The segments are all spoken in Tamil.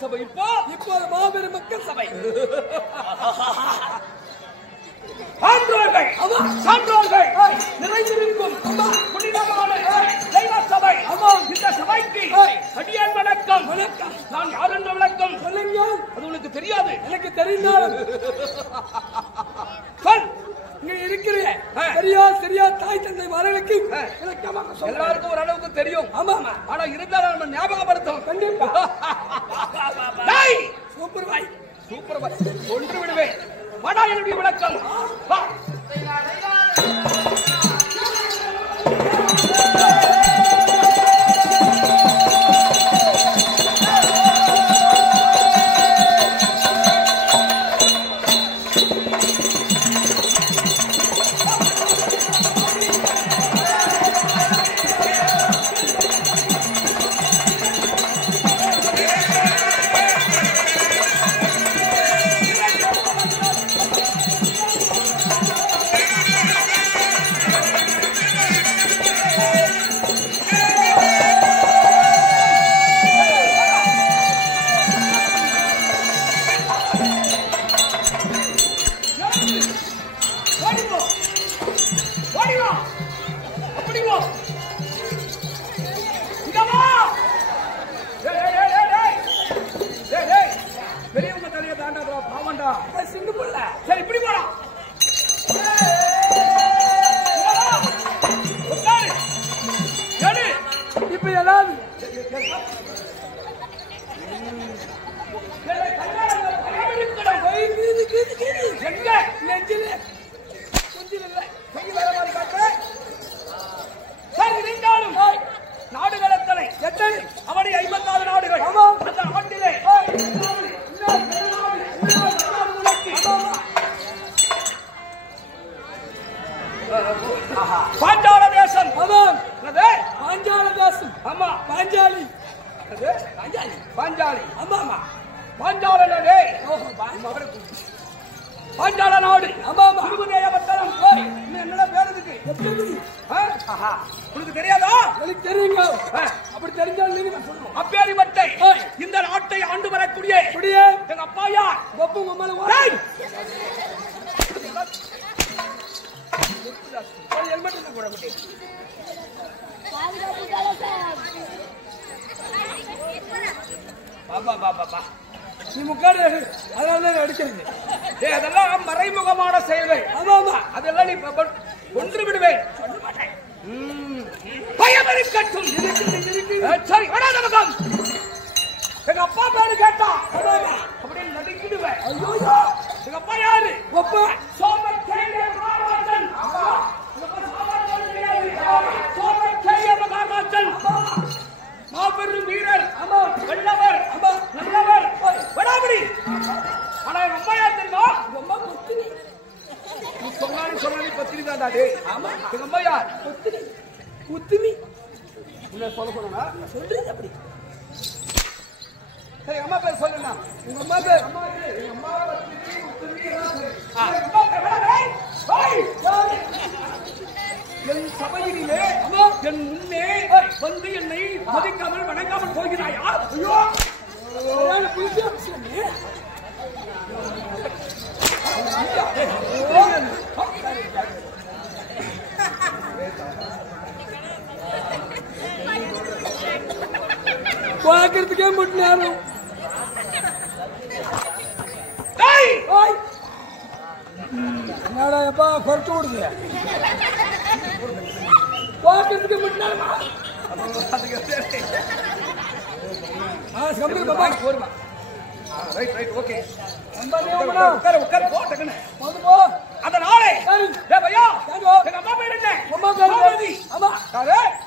சபை இப்போ மாபெரும் மக்கள் சபை. சான்றோர்கள் நிறைந்திருக்கும் புனிதமான தெய்வ சபை. இந்த சபைக்கு அடியான் வணக்கம். நான் யார் என்ற விளக்கம் சொல்லுங்க. அது உனக்கு தெரியாது. எனக்கு தெரிந்தால் இருக்கிற சரியா தாய் தந்தை வரலுக்கு எல்லாருக்கும் ஒரு அளவுக்கு தெரியும். ஆமா, ஆனா இருந்தாலும் நம்ம ஞாபகப்படுத்தும். கண்டிப்பா. சூப்பர் பாய், சூப்பர் பாய். ஒன்று விடுவேன். வாடா என்னுடைய விளக்கம். பாஞ்சால தேசம். பாஞ்சால தேசம். ஆமா, பாஞ்சாலி. பாஞ்சாலி. ஆமா, பாஞ்சால நாடு. பாஞ்சால நாடு. ஆமா, திருமதேயவத்தனம். என்னடா பேர் இதுக்கு? உனக்கு தெரியாதா? எனக்கு தெரியுங்க. அப்படி தெரிஞ்சாலும் நீங்க சொல்லுங்க. அப்பேரிமட்டை இந்த நாட்டை ஆண்டு வரக்கூடிய எங்க அப்பா யார்? ஒப்பு உம்மல ஹெல்மெட் போட மாட்டேன். நீ முக்காடு அதெல்லாம் அடிக்கிறது. அதெல்லாம் மறைமுகமான செயல்கள். ஆமா, அதெல்லாம் நீ ஒன்று விடுவேன். சொல்ல மாட்டேன். பயம் இருக்கட்டும். சரி, வராத பக்கம். எங்க அப்பா பேரு கேட்டா அப்படின்னு நடிக்கிடுவேன். எங்க அப்பா யாரு? சோமக்கேய மகாராஜன். மகாராஜன் மாபெரும் வீரர். வல்லவர், நல்லவர், வடாபடி. ஆனா எங்க அம்மா யார் தெரியுமா? சொன்னாலும் பத்திரி தான். ஆமா, எங்க அம்மா யார்? புத்தினி. சொல்ல சொன்னா சொல்றது அப்படி. சரி, அம்மா பேர் சொல்லுங்க. உங்க அம்மா பேர்? எங்க அம்மா என் சபையிலே என் முன்னே வந்து என்னை மதிக்காமல் வணங்காமல் போகிறாயா? ஐயோ, பார்க்கறதுக்கே மட்டும் நேரம். என்னடா எப்பா குறைச்சு விடுது? பார்க்கறதுக்கு மட்டும் நேரமா? போருமா. Right, okay. அதனாலே எங்க அம்மா பேர் என்ன? கோமதி. ஆமா,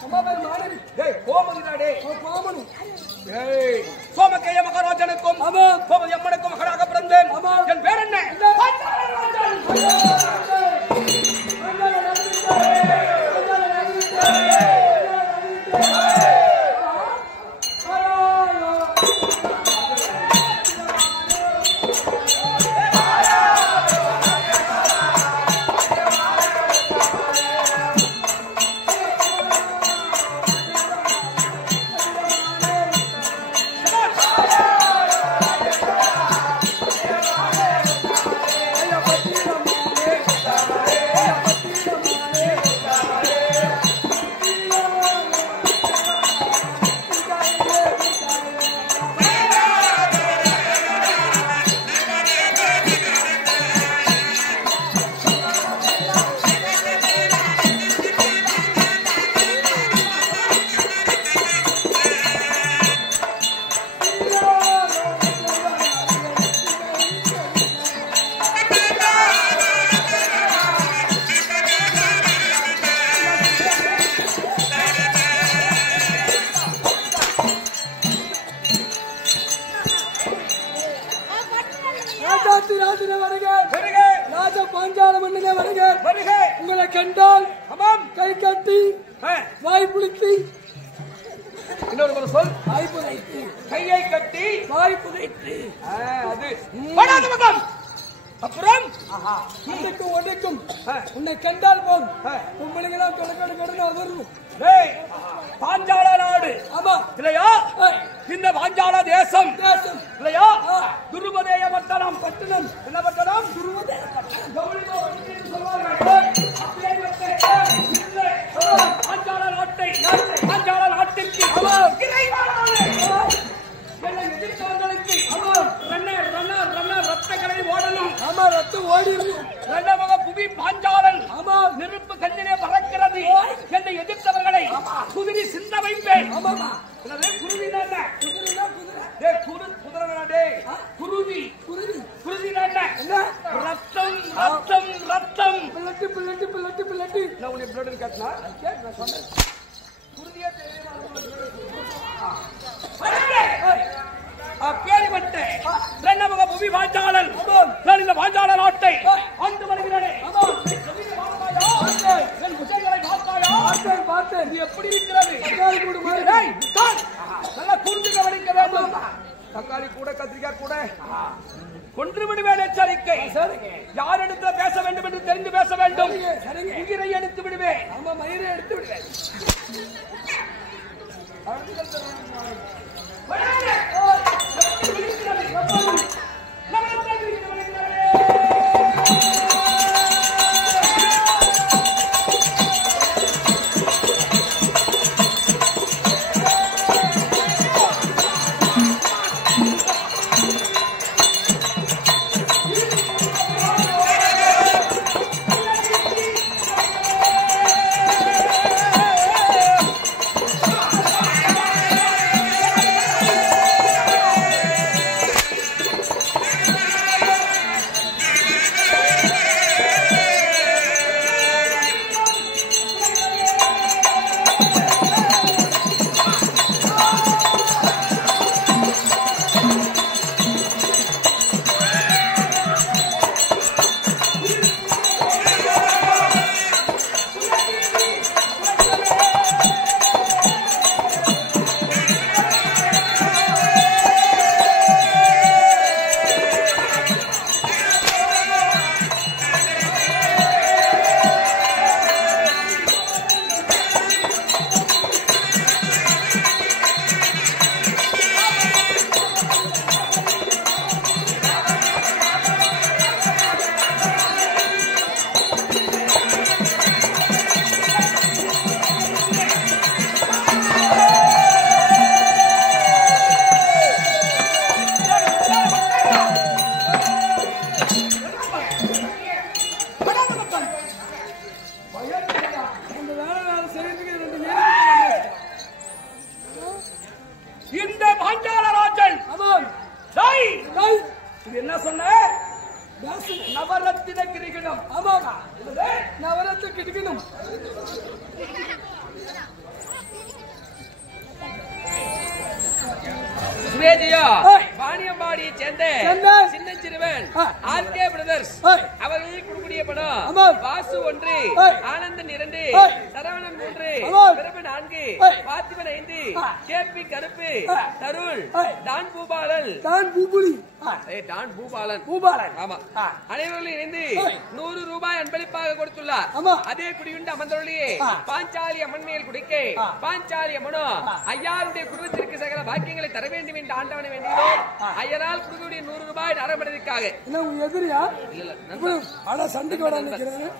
அம்மா பேர் மாணவி. கோமதிடாடே. கோமதி. சோமக்கேய மகாராஜனுக்கும் கோமதி அம்மனுக்கும் மகளாக பிறந்தேன். என் பேர் என்ன? ராஜாத்தி ராஜனே வருக வருக. ராஜா பாஞ்சால மன்னனே வருக வருக. உங்களை கண்டால் ஆமாம். கை கட்டி வாய் புளித்து இன்னொரு முறை சொல். வாய் புதைத்து கையை கட்டி வாய் புதைத்து அது படாத பக்கம். அப்புறம் ஒன்றுக்கும் ஒன்றுக்கும் உன்னை கண்டால் போல் உங்களையெல்லாம் தொடக்க வரும். பாஞ்சால நாடு ஆமா இல்லையா? இந்த பாஞ்சால தேசம் தேசம் இல்லையா? துருபதேய பட்டணம். பட்டணம் என்ன பட்டணம்? துருபதேய பாஞ்சால நாட்டை பாஞ்சால நாட்டிற்கு என்னை எதிர்த்தவர்களுக்கு ரத்தங்களை ஓடணும். ஆமா ரத்தம் ஓடி இரண்டாவது புவி பாஞ்சாலன் ஆமா நெருப்பு கண்ணிலே பறக்கிறது. என்னை எதிர்த்தவர்களை குதிரை சிந்த வைப்பேன். ஆமாமா குருவி குருவி குருதி குருதி என்ன ரத்தம் ரத்தம் ரத்தம் பிள்ளட்டு பிள்ளட்டு பிள்ளட்டு பிள்ளட்டு நான் உன்னை பிளட் காட்டினா நான் சொன்னேன். குருதியா பேரிபட்டை ரெண்டமக புவி பாஞ்சாலன். நான் இந்த பாஞ்சால நாட்டை ஆண்டு வருகிறேன். என் குசைகளை பார்த்தாயா? பார்த்தேன் நீ எப்படி இருக்கிறது? நல்லா புரிந்து கவனிக்க வேண்டும். தக்காளி கூட கத்திரிக்காய் கூட கொன்று விடுவேன். எச்சரிக்கை. யார் இடத்துல பேச வேண்டும் என்று தெரிந்து பேச வேண்டும். உயிரை எடுத்து விடுவேன். ஆமா மயிரை எடுத்து விடுவேன். இந்த பாஞ்சால ராஜன் என்ன சொன்ன? நவரத்தின கிரிகிடம். ஆமாமா நவரத்தின கிரிகிடம். சுவேதியா வாணியம்பாடியை சேர்ந்த சின்ன சிறுவன் ஆர்கே பிரதர்ஸ் அவர்கள் கொடுக்கூடிய படம் வாசு 1, ஆனந்தன் 2, சரவணன் 3, பிறப்பு 4, பார்த்திபன் 5, கேபி கருப்பு, தருள், டான் பூபாலன், டான் பூபாலன் ஆமா அனைவர்களும் இணைந்து 100 ரூபாய் அன்பளிப்பாக கொடுத்துள்ளார். அதே குடியுண்டு அமர்ந்தொழியே பாஞ்சாலி அம்மன் மேல் குடிக்கை பாஞ்சாலி அம்மனோ ஐயாருடைய குடும்பத்திற்கு சகல பாக்கியங்களை தர வேண்டும் என்று ஆண்டவனை வேண்டுகிறோம். ஐயரால் குடுக்கூடிய 100 ரூபாய் அறப்படுவதற்காக எதிரியா இல்ல ஆனா சண்டைக்கு வர நினைக்கிறேன்.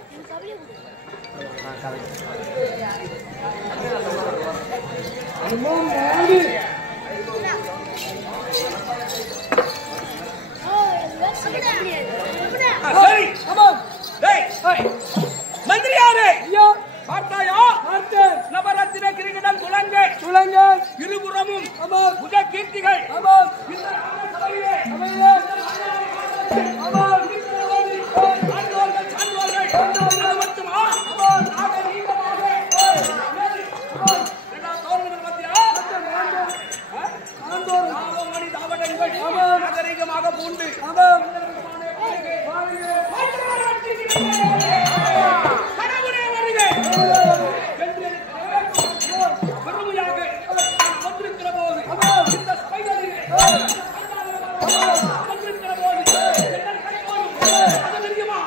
மந்திரி யாரு? பார்த்தாயா? நவரத்தின கிரிகிடம் துலங்க இருபுறமும் புத கீர்த்திகள் நாகரிகமாக பூண்டு கடவுளே வருக பெருமையாக நான் வந்திருக்கிற போது இந்த ஸ்பைடரிலே வந்திருக்கிற போது என்ன கிடைக்கும் அது தெரியுமா?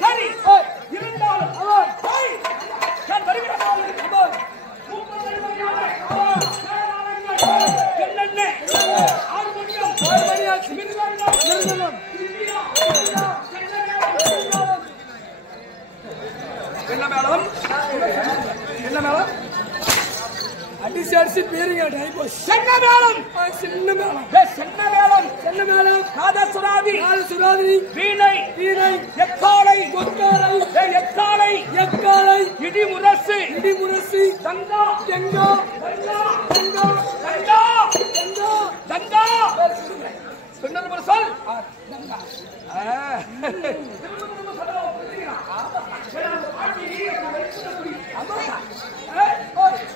சரி இருந்தாலும் நான் வருகிற போது என்னென்ன 6 மணியாச்சு என்ன மேடம் என்ன மேடம் அடிச்சு அடிச்சு பேருங்க டைபோஸ் சென்ன மேளம் சின்ன மேளம் சென்ன மேளம் சென்ன மேளம் நாதசுராதி நாதசுராதி வீணை வீணை எக்காலை கொக்காலை எக்காலை எக்காலை இடிமுரசு இடிமுரசு தங்கா எங்கா தங்கா எங்கா தங்கா எங்கா தங்கா சொன்னது போல சொல் தங்கா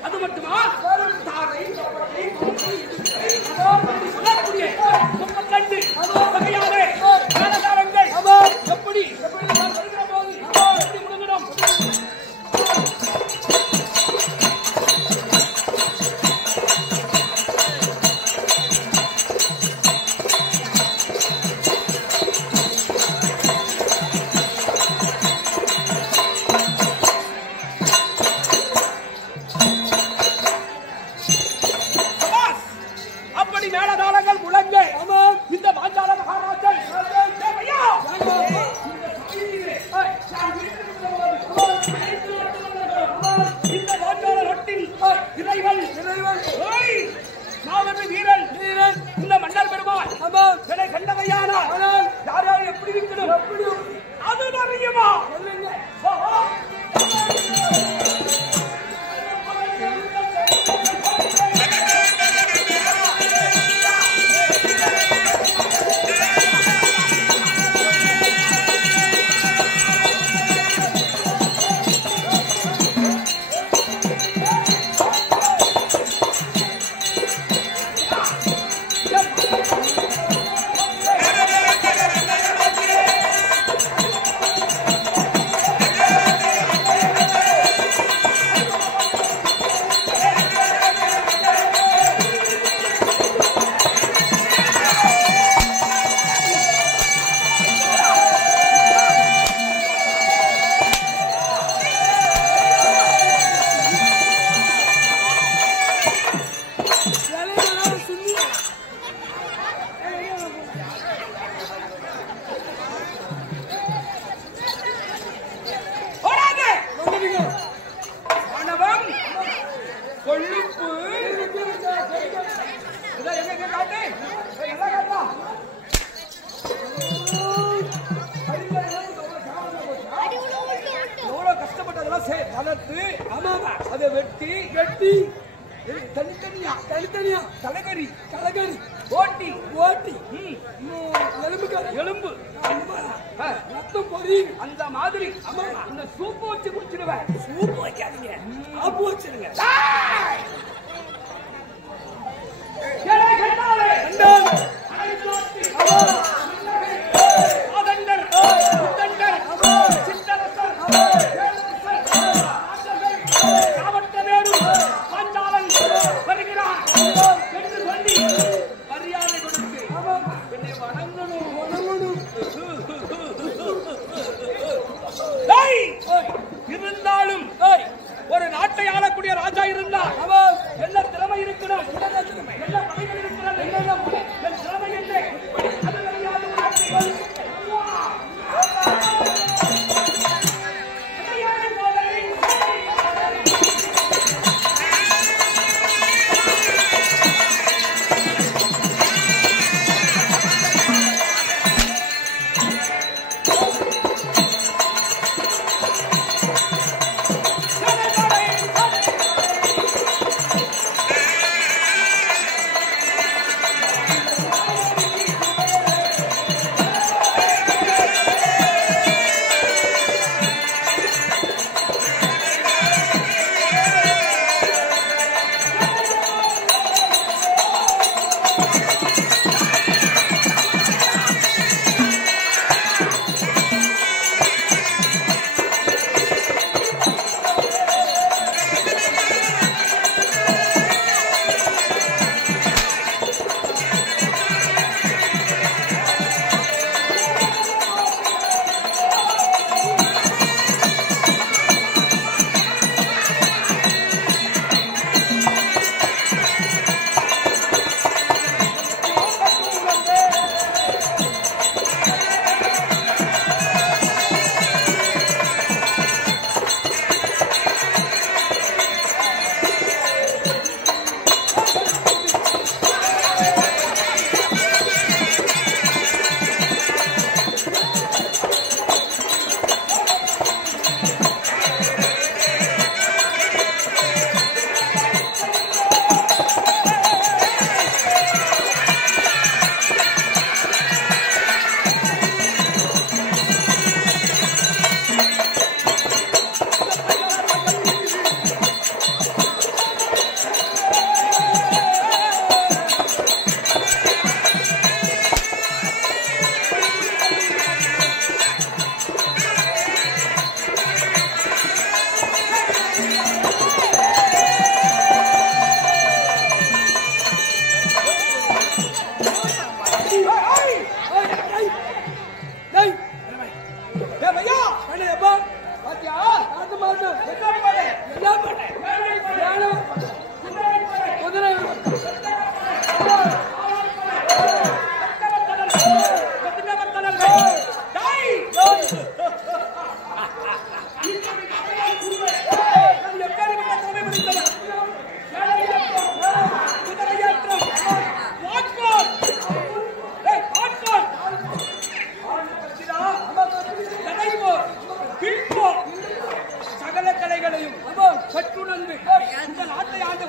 அது மட்டுமா தாரை சொல்லக்கூடிய முப்பத்தண்டு வகையானே மேலதாரங்கள் எப்படி நான் வருகிற போது எப்படி முழுங்கிடும் அப்படி மேலதாளங்கள் முழங்க இந்த பாஞ்சால மகாராஜன் ஐயா! இந்த பாஞ்சால நாட்டின் இறைவன் ஓய்! மாவட்ட வீரன் இந்த மன்னர் பெருமாள் என்னை கண்டவையானால் யார் யார் எப்படி இருக்கணும் அது அறியுமா ஓஹோ! கொழுப்பு எங்க காட்டு எல்லாம் காட்டா எவ்வளவு கஷ்டப்பட்டதெல்லாம் வளர்த்து ஆமாமா அதை வெட்டி வெட்டி தனித்தனியா தனித்தனியா தலைகறி தலைகறி ஓட்டி ஓட்டி எலும்பு ரத்தம் பொறி அந்த மாதிரி இந்த சூப்பு வச்சு குடிச்சிடுவேன் சூப்பு வைக்காதீங்க ஆப்பு வச்சிருங்க வருகிறார்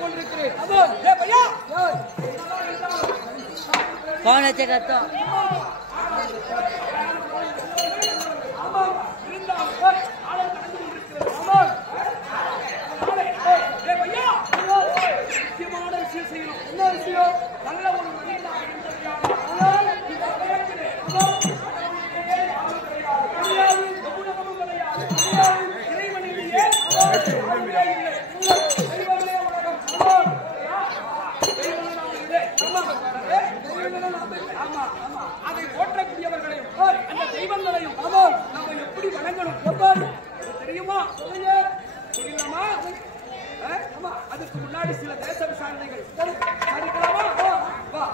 கொண்டிருக்கிறேன். ஏ பையா, कौन है जगत तो அதை போற்றக்கூடியவர்களையும் அந்த தெய்வங்களையும் நம்ம எப்படி வணங்கணும் தெரியுமா? சொல்லலாமா? அதுக்கு முன்னாடி சில தேச விசாரணைகள் படிக்கலாமா? வா.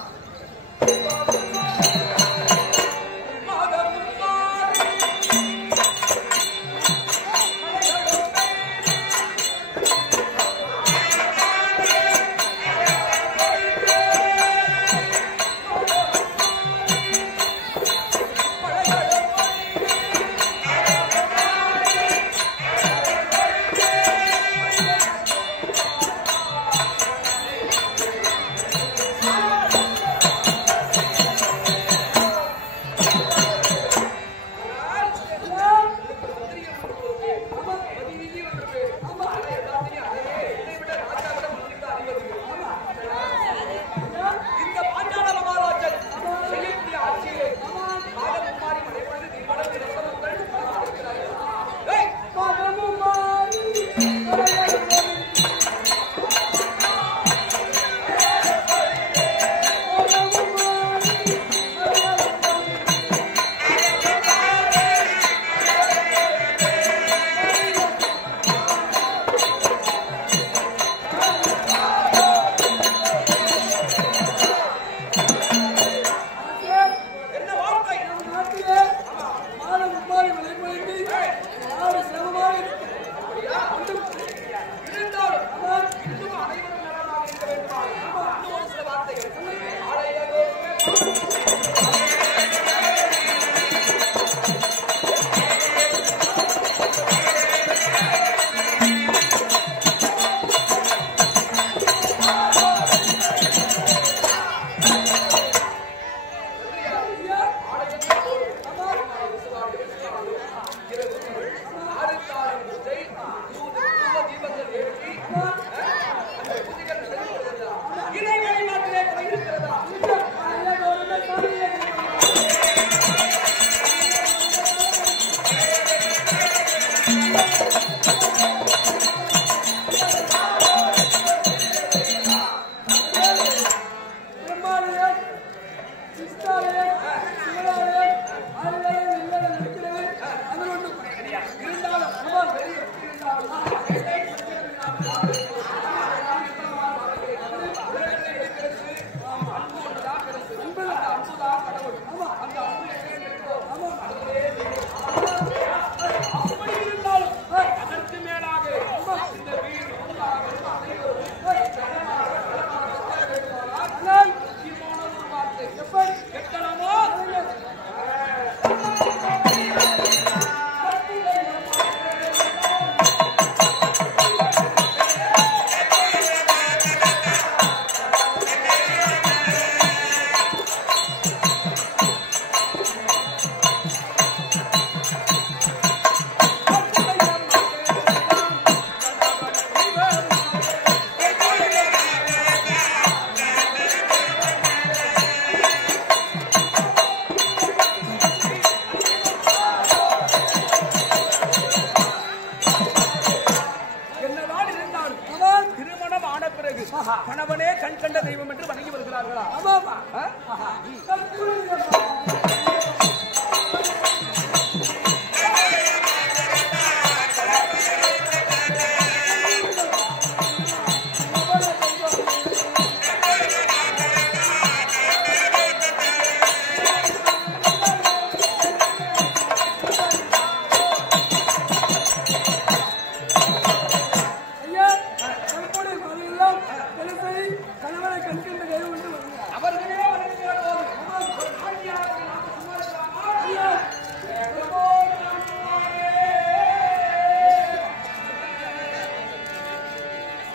கணவனே கண் கண்ட தெய்வம் என்று வணங்கி வருகிறார்களா?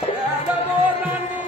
நான்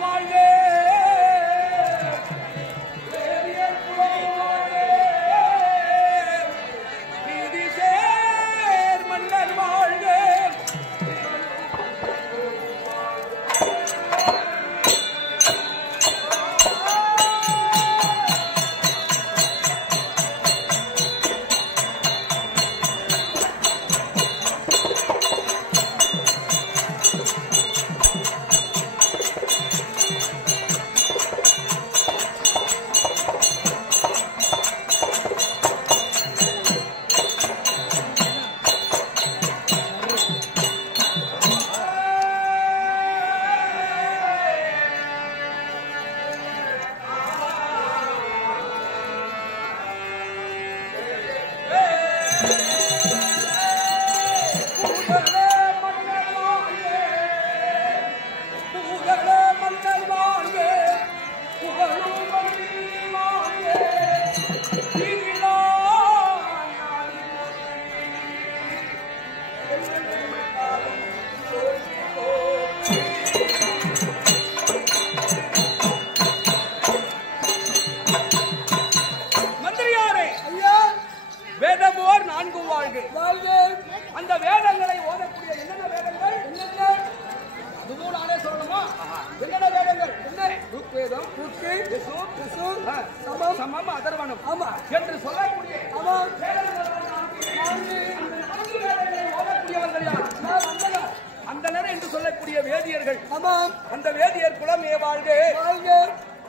என்னென்ன வேதங்கள்? என்ன? ருக்வேதம், ருக்கு, யசு, யசு, ஆ, சமம், சமம், அதர்வனம் ஆமா. என்று சொல்லக்கூடிய ஆமா. வேதங்கள் நான்கு. அந்த 4 வேதங்களை ஓதக்கூடியவர்கள் யார்? நான் வந்தனர். அந்தனர் என்று சொல்லக்கூடிய வேதியர்கள். ஆமாம். அந்த வேதியர் குலமே வாழ்க. வாழ்க.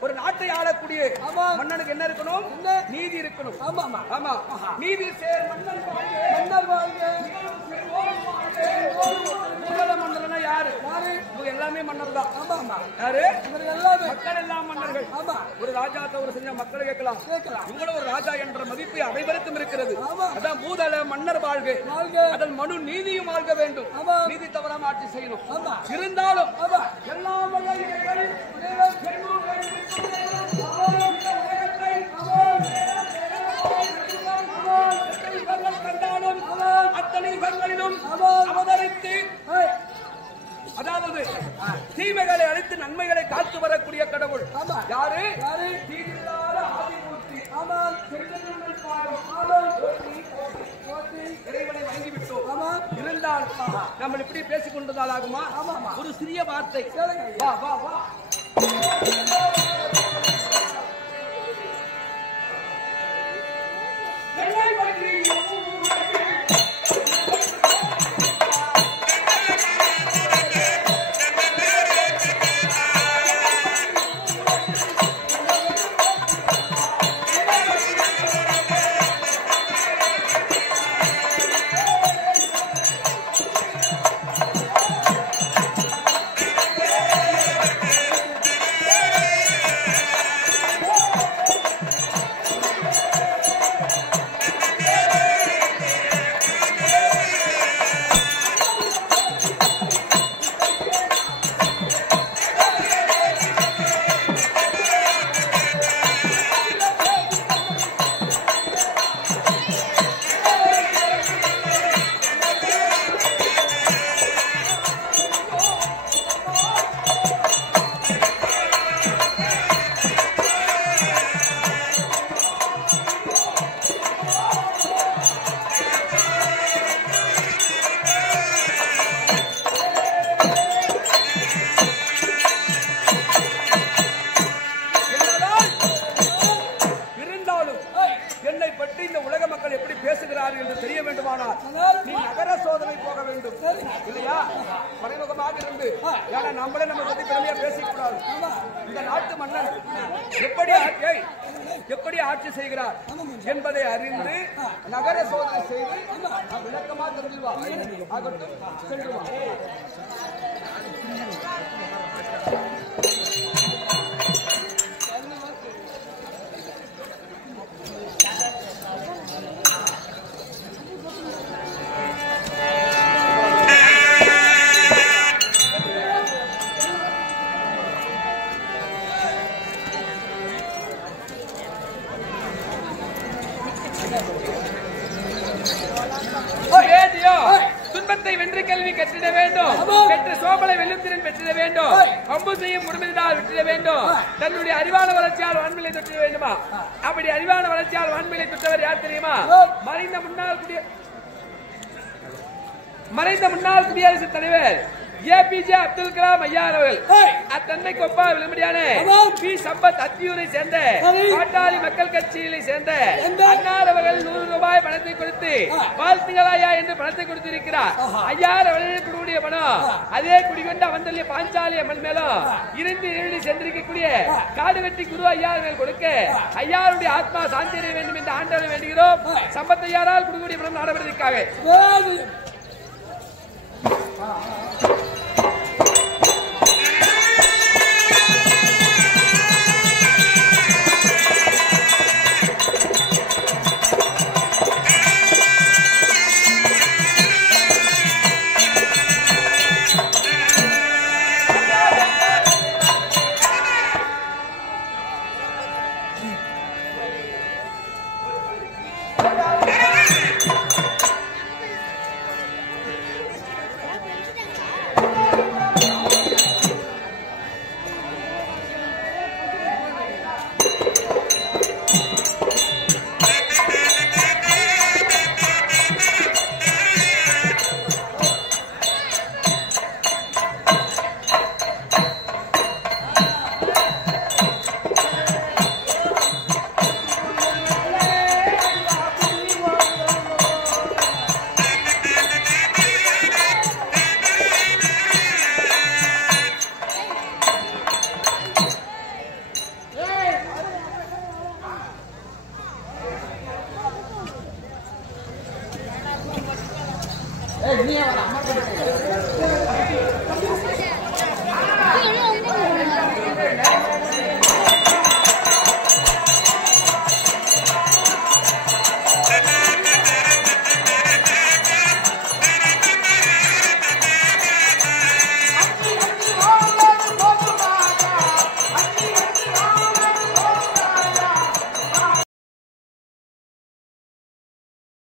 ஒரு நாட்டை ஆளக்கூடிய ஆமா. மன்னனுக்கு என்ன இருக்கணும்? என்ன? நீதி இருக்கணும். ஆமா, ஆமா. ஆமா. நீதி சேர் மன்னன் வாழ்க. மன்னர் வாழ்க. மூல மன்னர்னா யாரு? யாரு? இவங்க எல்லாமே மன்னர் தான். ஆமா, ஆமா. யாரு? இவர்கள் எல்லாமே. மக்கள் எல்லாம் மன்னர்கள். ஆமா. ஒரு ராஜா தவறு செஞ்சா மக்கள் கேட்கலாம். கேட்கலாம். இவங்களும் ஒரு ராஜா என்ற மதிப்பு அனைவருக்கும் இருக்கிறது. ஆமா. அதான் பூதல மன்னர் வாழ்க. வாழ்க. அதன் மனு நீதியும் வாழ்க வேண்டும். ஆமா. நீதி தவறாம ஆட்சி செய்யணும். ஆமா. இருந்தாலும் ஆமா. எல்லாம் வல்ல இறைவன் கண்டாலும் அத்தனை யுகங்களிலும் அவதரித்து அதாவது தீமைகளை அழித்து நன்மைகளை காத்து வரக்கூடிய கடவுள் ஆமா. யாரு? யாரு? தீவில்லாத ஆதிமூர்த்தி. ஆமா. செங்கடல் பாடும். ஆமா. போற்றி. இறைவனை வணங்கிவிட்டோம். ஆமா. இருந்தால் நம்ம இப்படி பேசிக் கொண்டதால் ஆகுமா? ஆமா, ஆமா. ஒரு சிறிய வார்த்தை. கேளுங்க. வா வா வா. என்னை பற்றி நீ நகர சோதனை போக வேண்டும் இல்லையா? மறைமுகமாக இருந்து ஏன்னா நம்மளே நம்ம பத்தி பெருமையா பேசிக்கூடாது. இந்த நாட்டு மன்னன் எப்படி ஆட்சி செய்கிறார் என்பதை அறிந்து நகர சோதனை செய்து விளக்கமா தெரிஞ்சுவா. ஆகட்டும், சென்றுவா. துன்பத்தை வென்று கல்வி கற்றிட வேண்டும், பெற்ற சோபலை வெல்லும் திறன் பெற்றிட வேண்டும், அம்பு செய்யும் குடும்பத்தினால் விட்டிட வேண்டும், தன்னுடைய அறிவான வளர்ச்சியால் வான்மையை தொற்றிட வேண்டுமா? அப்படி அறிவான வளர்ச்சியால் வான்மையை தொற்றவர் யார் தெரியுமா? மறைந்த முன்னாள் குடியரசுத் தலைவர் ஏபிஜே அப்துல் கலாம் ஐயா அவர்கள் அத்தன்னைக்கு ஒப்பா விழும்படியான பி சம்பத் அத்தியூரை சேர்ந்த பாட்டாளி மக்கள் கட்சியை சேர்ந்த அன்னார் அவர்கள் 100 ரூபாய் பணத்தை கொடுத்து வாழ்த்துங்களாயா என்று பணத்தை கொடுத்திருக்கிறார். ஐயார் அவர்களுக்கு கொடுக்கூடிய பணம் அதே குடிகொண்ட அவந்தல்ய பாஞ்சாலி அம்மன் மேலும் இரண்டு சென்றிருக்கக்கூடிய காடு வெட்டி குரு ஐயா மேல் கொடுக்க ஐயாருடைய ஆத்மா சாந்தி அடைய வேண்டும் என்று ஆண்டவரை வேண்டுகிறோம். சம்பத் ஐயாரால் கொடுக்கக்கூடிய பணம் நாடப்படுவதற்காக நீ வர அம்மா